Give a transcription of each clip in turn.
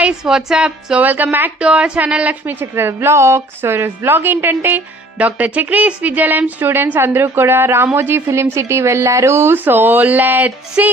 guys, what's up? So welcome back to our channel Lakshmi Chakra vlog. So this vlog ఏంటంటే doctor Chakri's Vidyalayam students అందరూ కూడా Ramoji film city వెళ్ళారు. So let's see.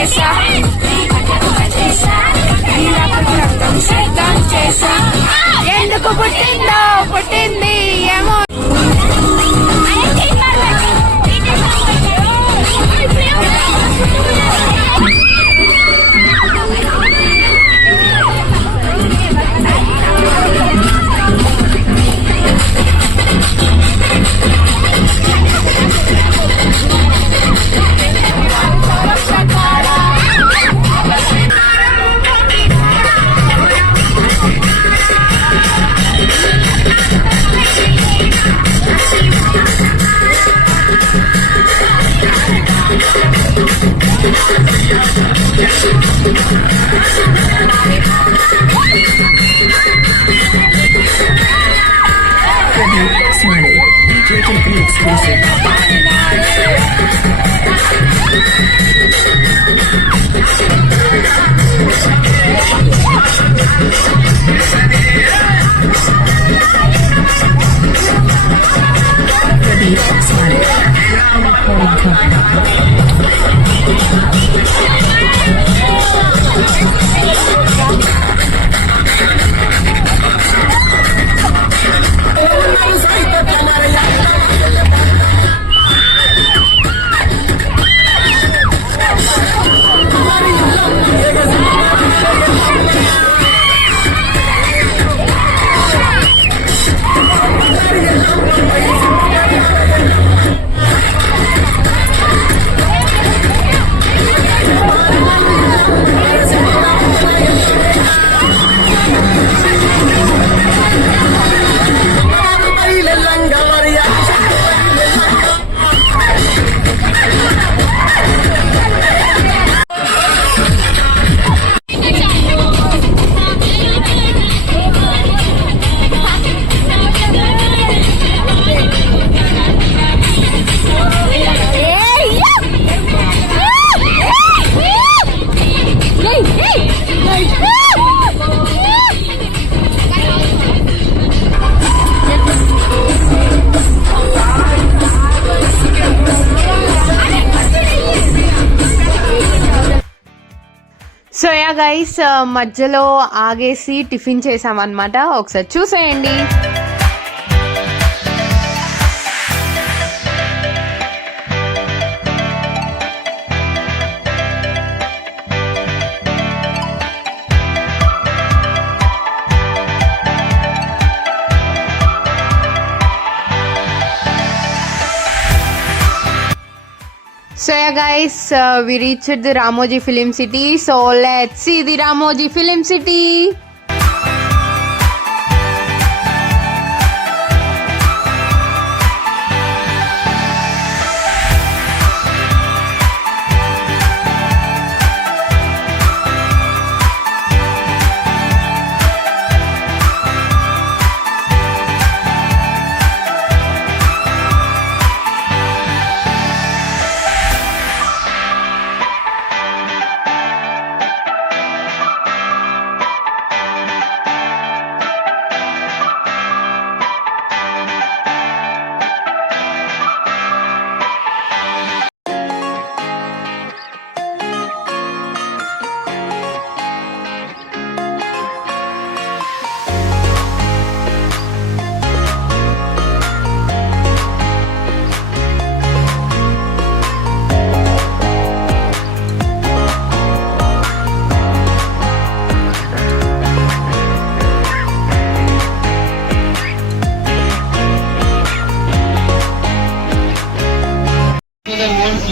చేసా సిద్ధం చేసా ఎందుకు పుట్టిందో పుట్టింది ఏమో. Smiley, DJ Tiffany exclusive. Pradeep Smiley, recording company. So ya guys, మధ్యలో ఆగేసి టిఫిన్ చేసామన్నమాట. ఒకసారి చూసేయండి. So yeah guys, we reached the Ramoji Film City. So let's see the Ramoji Film City.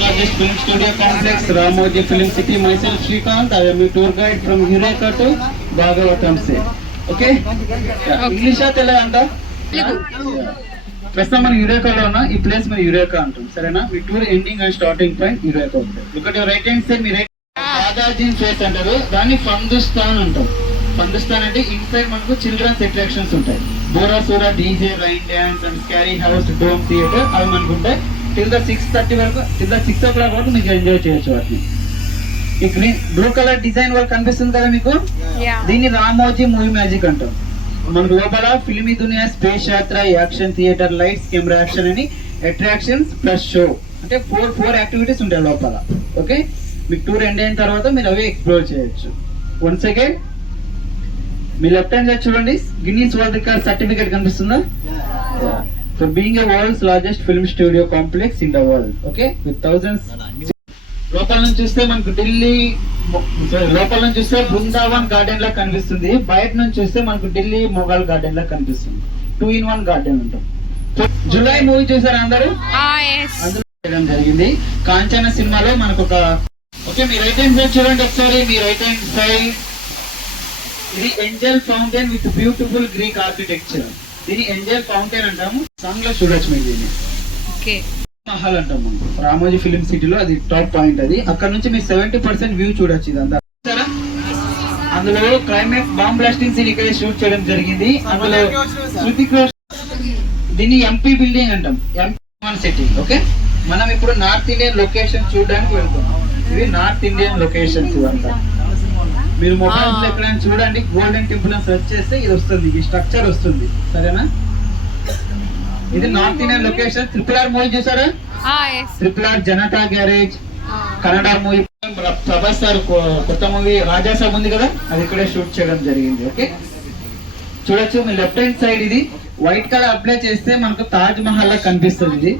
Largest film studio complex, Ramoji Film City. Myself Shrikant, I am a tour guide from Eureka to Bhagavatam set. Okay? English tela anta? ప్రస్తుతం మన యూరేకాలో ఉన్న ఈ place మన Eureka అంటాం, సరేనా? మీ tour ending and starting point Eureka ఉంటుంది. Look at your right hand side, మీ దాదాజీ ఫేస్ అంటారు, దాన్ని ఫందుస్తాన్ అంటాం. ఫందుస్తాన్ అంటే ఇన్సైడ్ మనకు చిల్డ్రన్స్ అట్రాక్షన్స్ ఉంటాయి. బోరా సోరా, DJ, rain dance and scary house, dome theatre అవి మనకు ఉంటాయి. టిల్ ద 6:30 వరకు, టిల్ ద 6 o'clock వరకు మీకు ఎంజాయ్ చేయొచ్చు వాటిని. ఈ green blue colour design work కనిపిస్తుంది కదా మీకు, దీన్ని రామోజీ మూవీ మ్యాజిక్ అంటాం. మనకు లోపల ఫిల్మీ దునియా, స్పేస్ యాత్ర, action theatre, lights, camera action అని అట్రాక్షన్స్ ప్లస్ షో అంటే ఫోర్ యాక్టివిటీస్ ఉంటాయి లోపల. ఓకే, మీకు టూర్ ఎండ్ అయిన తర్వాత మీరు అవి ఎక్స్ప్లోర్ చేయొచ్చు. వన్స్ అగైన్ మీ లెఫ్ట్ హ్యాండ్ సైడ్ చూడండి, గిన్నీస్ వరల్డ్ రికార్డ్ సర్టిఫికేట్ కనిపిస్తుందా? For being a world's largest film studio complex in the world. Okay, with thousands. లోపల నుంచి చూస్తే మనకు లోపల నుంచి చూస్తే బృందావన్ గార్డెన్ లా కనిపిస్తుంది, బయట నుంచి చూస్తే మనకు ఢిల్లీ మొఘల్ గార్డెన్ లా కనిపిస్తుంది. 2-in-1 గార్డెన్ ఉంటాం. జులై మూవీ చూసారా అందరూ? అందులో చేయడం జరిగింది. కాంచన సినిమాలో మనకు ఒక ఓకే, మీ రైట్ హ్యాండ్ సైడ్ చూడండి ఒకసారి. మీ రైట్ హ్యాండ్ సైడ్ ఇది Angel fountain with beautiful Greek architecture. దీని ఏంజల్ ఫౌంటైన్ అంటాము. సాంగ్ లో చూడొచ్చు మీరు దీన్ని. మహల్ అంటాం మనం. రామోజీ ఫిలిం సిటీలో అది టాప్ పాయింట్. అది అక్కడ నుంచి మీరు 70% వ్యూ చూడొచ్చు. ఇదంతా అందులో క్లైమాక్స్ బాంబ్ బ్లాస్టింగ్ సీన్ ఇక్కడ షూట్ చేయడం జరిగింది. అందులో హృతిక్ రోషన్. దీన్ని ఎంపీ బిల్డింగ్ అంటాం, ఎంపీ సిటీ. ఓకే, మనం ఇప్పుడు నార్త్ ఇండియన్ లొకేషన్ చూడడానికి వెళ్తున్నాం. ఇవి నార్త్ ఇండియన్ లొకేషన్స్ ఇవంతా. మీరు మొబైల్స్ ఎక్కడైనా చూడండి, గోల్డెన్ టెంపుల్ అని సెర్చ్ చేస్తే ఇది వస్తుంది, ఈ స్ట్రక్చర్ వస్తుంది. సరేనా? ఇది north Indian location. RRR movie చూసారా? RRR Janata garage Kannada movie. Prabhas sir కొత్త మూవీ రాజాసాబ్ ఉంది కదా, అది ఇక్కడే షూట్ చేయడం జరిగింది. ఓకే, చూడొచ్చు. మీ లెఫ్ట్ హ్యాండ్ సైడ్ ఇది వైట్ కలర్ అప్లై చేస్తే మనకు తాజ్ మహల్ లా కనిపిస్తుంది. ఇది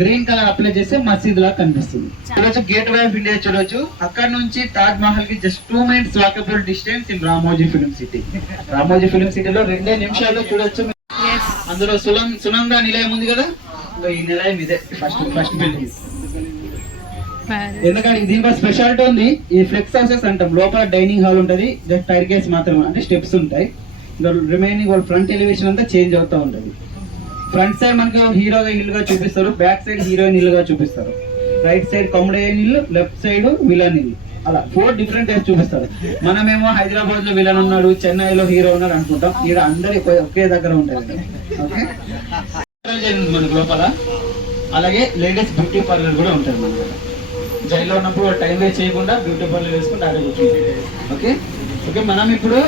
గ్రీన్ కలర్ అప్లై చేస్తే మసీద్ లా కనిపిస్తుంది. చూడొచ్చు, గేట్ వే ఆఫ్ ఇండియా చూడొచ్చు. అక్కడ నుంచి తాజ్ మహల్ కి just 2 minutes walkable distance in Ramoji film city. Ramoji film సిటీలో 2 నిమిషాల్లో చూడొచ్చు. అందులో సునంద నిలయం ఉంది కదా, ఈ నిలయం ఇదే ఫస్ట్ బిల్డింగ్. ఎందుకంటే దీనికి స్పెషాలిటీ ఉంది. ఈ ఫ్లెక్స్ హౌసెస్ అంటాం. లోపల డైనింగ్ హాల్ ఉంటది, జస్ట్ టైర్ కేస్ మాత్రమే, అంటే స్టెప్స్ ఉంటాయి. రిమైనింగ్ ఫ్రంట్ ఎలివేషన్ అంతా చేంజ్ అవుతా ఉంటది. ఫ్రంట్ సైడ్ మనకు హీరోగా ఇల్లుగా చూపిస్తారు, బ్యాక్ సైడ్ హీరోయిన్ ఇల్లుగా చూపిస్తారు. రైట్ సైడ్ కమెడియన్ ఇల్లు, లెఫ్ట్ సైడ్ విలన్ ఇల్లు. అలా 4 డిఫరెంట్ టైప్స్ చూపిస్తారు. మనమేమో హైదరాబాద్ లో విలన్ ఉన్నాడు, చెన్నైలో హీరో ఉన్నాడు అనుకుంటాం. ఇక్కడ అందరి ఒకే దగ్గర ఉంటుంది. ఓకే, మనకు లోపల అలాగే లేడీస్ బ్యూటీ పార్లర్ కూడా ఉంటుంది. మన దగ్గర జైల్లో ఉన్నప్పుడు టైం వేస్ట్ చేయకుండా బ్యూటీ పార్లర్ వేసుకుంటే అదే కూర్చుంటుంది. ఓకే ఓకే, మనం ఇప్పుడు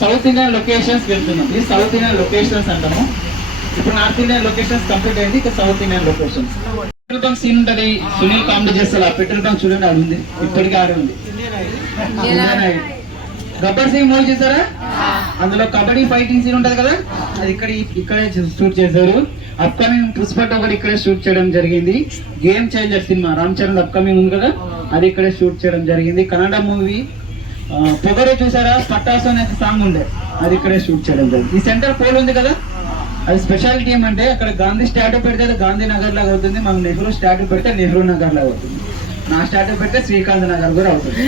సౌత్ ఇండియన్ లొకేషన్స్ వెళ్తున్నాం. ఇది సౌత్ ఇండియన్ లొకేషన్స్ అంటాము. ఇప్పుడు నార్త్ ఇండియన్ లొకేషన్స్ కంప్లీట్ అయింది, ఇక south Indian locations. Petrol bunk scene ఉంటది, సునీల్ కామెడీ చేస్తారు. ఆ పెట్రోల్ బంక్ చూడండి, అది ఉంది, ఇప్పటికీ ఆడే ఉంది. గబ్బర్ సింగ్ మూవీ చూసారా? అందులో కబడ్డీ ఫైటింగ్ సీన్ ఉంటది కదా, అది ఇక్కడే షూట్ చేశారు. అప్కమింగ్ పుష్పట్ ఒకటి ఇక్కడే షూట్ చేయడం జరిగింది. Game changer cinema Ram Charan upcoming ఉంది కదా, అది ఇక్కడే షూట్ చేయడం జరిగింది. కన్నడ మూవీ పొగరు చూసారా? పటాసు అనే సాంగ్ ఉండే, అది ఇక్కడే షూట్ చేయడం జరిగింది. ఈ సెంటర్ పోల్ ఉంది కదా, అది స్పెషాలిటీ ఏమంటే అక్కడ గాంధీ స్టాట్యూ పెడితే గాంధీ నగర్ లాగా అవుతుంది, మనం నెహ్రూ స్టాట్యూ పెడితే నెహ్రూ నగర్ లాగా అవుతుంది, నా స్టాట్యూ పెడితే శ్రీకాంత్ నగర్ కూడా అవుతుంది.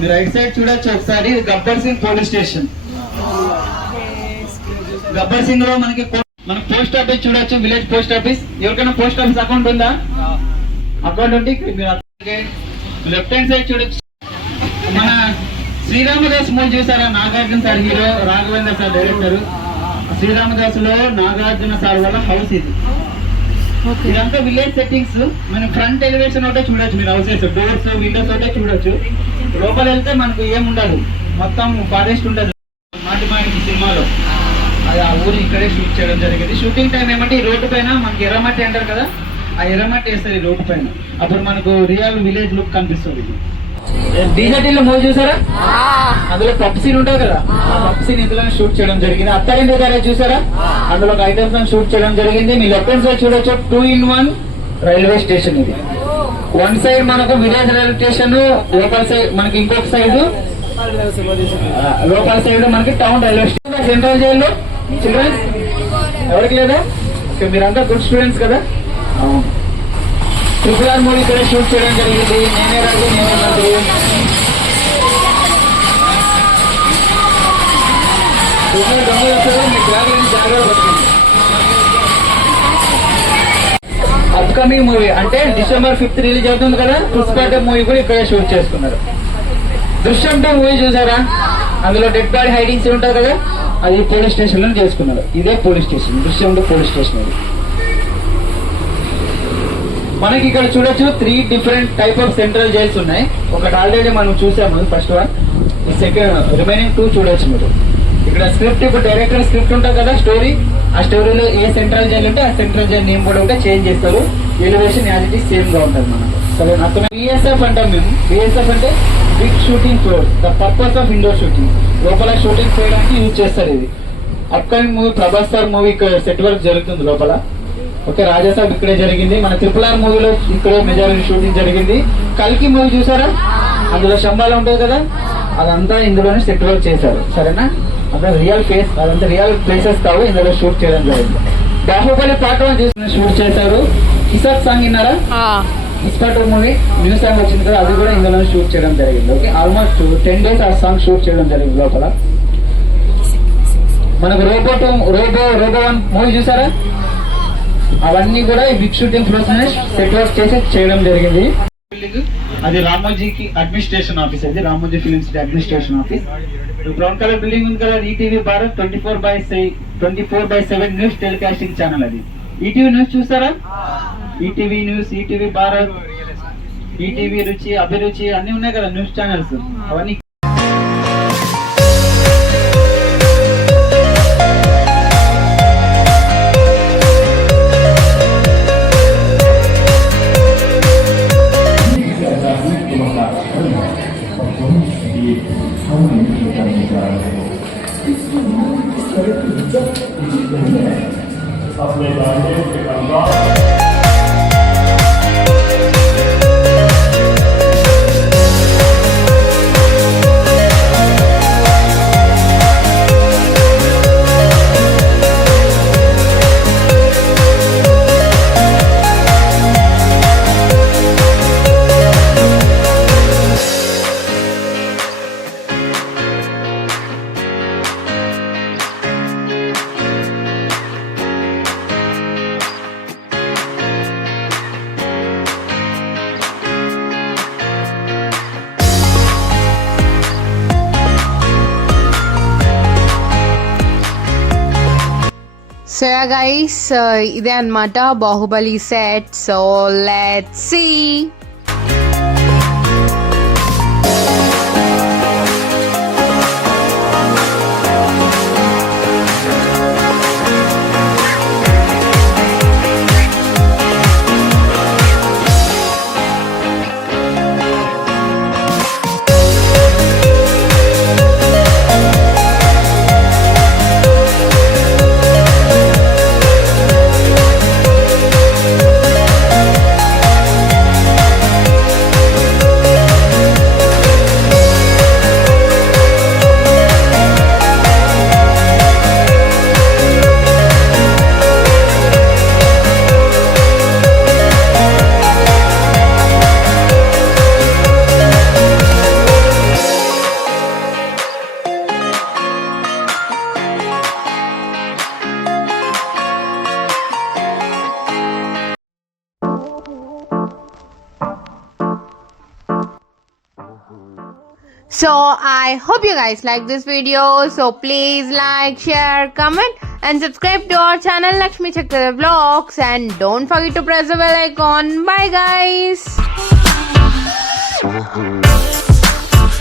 మీరు రైట్ సైడ్ చూడొచ్చు ఒకసారి, ఇది గబ్బర్ సింగ్ పోలీస్ స్టేషన్. గబ్బర్ సింగ్ లో మనకి పోస్ట్ ఆఫీస్ చూడొచ్చు, విలేజ్ పోస్ట్ ఆఫీస్. ఎవరికైనా పోస్ట్ ఆఫీస్ అకౌంట్ ఉందా? అకౌంట్ ఉంటే లెఫ్ట్ హ్యాండ్ సైడ్ చూడొచ్చు. మన శ్రీరామదాస్ మూవీ చూసారా? Nagarjuna sir hero, Raghavendra sir director. Sri Ramadas లో నాగార్జున సార్ వాళ్ళ హౌస్ ఇది. ఇదంతా విలేజ్ సెట్టింగ్స్. మన ఫ్రంట్ ఎలివేషన్ ఒకటే చూడొచ్చు మీరు, హౌసెస్ డోర్స్ విండోస్ ఒకటే చూడొచ్చు. లోపల వెళ్తే మనకు ఏముండదు, మొత్తం ఫారెస్ట్ ఉంటది. మాటి సినిమాలో అది ఆ ఊరు ఇక్కడే షూట్ చేయడం జరిగింది. షూటింగ్ టైం ఏమంటే ఈ రోడ్డు పైన మనకి ఎర్రమట్టి అంటారు కదా, ఆ ఎర్రమట్టి వేస్తారు ఈ రోడ్డు పైన, అప్పుడు మనకు రియల్ విలేజ్ లుక్ కనిపిస్తుంది. డీజటీలో మూవీ చూసారా? అందులో పప్పు సీన్ ఉంటుంది కదా, ఆ పప్పు సీన్ ఇందులో షూట్ చేయడం జరిగింది. అత్తారింటి గారే చూసారా? అందులో ఒక ఐటమ్స్ షూట్ చేయడం జరిగింది. మీ లెఫ్ట్ హ్యాండ్ సైడ్ చూడొచ్చు, 2-in-1 రైల్వే స్టేషన్ ఇది. వన్ సైడ్ మనకు village railway station, local side మనకి ఇంకొక సైడ్ లోకల్ సైడ్ మనకి టౌన్ రైల్వే స్టేషన్. సెంట్రల్ జైల్లో చిల్డ్రన్స్ ఎవరికి లేదా? మీరంతా గుడ్ స్టూడెంట్స్ కదా. RRR మూవీ ఇక్కడ షూట్ చేయడం జరిగింది. నేనే రాజు నేనే మంత్రి. అప్కమింగ్ మూవీ అంటే December 5th రిలీజ్ అవుతుంది కదా, పుష్పట్ మూవీ కూడా ఇక్కడే షూట్ చేసుకున్నారు. దృశ్యం 2 మూవీ చూసారా? అందులో డెడ్ బాడీ హైడింగ్ సీన్ ఉంటుంది కదా, అది పోలీస్ స్టేషన్ లో చేసుకున్నారు. ఇదే పోలీస్ స్టేషన్, దృశ్యం 2 పోలీస్ స్టేషన్. అది మనకి ఇక్కడ చూడొచ్చు 3 different type of central jails ఉన్నాయి. ఒకటి ఆల్రెడీ మనం చూసాము, ఫస్ట్ వన్. సెకండ్ రిమైనింగ్ 2 చూడొచ్చు మీరు. ఇక్కడ స్క్రిప్ట్, ఇప్పుడు డైరెక్టర్ స్క్రిప్ట్ ఉంటుంది కదా, స్టోరీ, ఆ స్టోరీలో ఏ సెంట్రల్ జైల్ ఉంటే ఆ సెంట్రల్ జైల్ నేమ్ కూడా ఉంటే చేంజ్ చేస్తారు. Elevation as it is same గా ఉంటుంది మనకు. సరే నాకు బిఎస్ఎఫ్ అంటాం మేము. బిఎస్ఎఫ్ అంటే big shooting floor, the purpose of indoor shooting. లోపల షూటింగ్ చేయడానికి యూజ్ చేస్తారు ఇది. Upcoming movie Prabhas sir movie ఇక్కడ సెట్ వర్క్ జరుగుతుంది లోపల. ఓకే, రాజాసాబ్ ఇక్కడే జరిగింది. మన RRR మూవీలో ఇక్కడే మెజారిటీ షూటింగ్ జరిగింది. కల్కి మూవీ చూసారా, అందులో శంబాలు ఉంటుంది కదా, అదంతా ఇందులోనే సెట్ వర్క్ చేశారు. సరేనా, అదంతా రియల్ ఫేస్, అదంతా రియల్ ప్లేసెస్ కావు, ఇందులో షూట్ చేయడం జరిగింది. బాహుబలి పార్ట్ 1 చేసిన షూట్ చేశారు. ఇసాక్ సాంగ్ విన్నారా, ఇస్పాట్ మూవీ న్యూ సాంగ్ వచ్చింది కదా, అది కూడా ఇందులో షూట్ చేయడం జరిగింది. ఓకే, ఆల్మోస్ట్ 10 days ఆ సాంగ్ షూట్ చేయడం జరిగింది లోపల. మనకు రోబో 1 మూవీ చూసారా, అవన్నీ కూడా ఈ big shooting floors set work చేసి చేయడం జరిగింది. అది రామోజీకి అడ్మినిస్ట్రేషన్ ఆఫీస్, అది Ramoji film city administration office. Brown colour building ఉంది కదా, ETV Bharat 24/7 news telecasting channel. అది ఈటీవీ న్యూస్ చూసారా, ETV news, ETV Bharat, ETV Ruchi, Abhiruchi అన్ని ఉన్నాయి కదా న్యూస్ ఛానల్స్, అవన్నీ. సో యా గైస్, ఇదే అన్నమాట Baahubali set. So let's see. So I hope you guys like this video. So please like, share, comment and subscribe to our channel Lakshmi Chakra Vlogs, and don't forget to press the bell icon. Bye guys.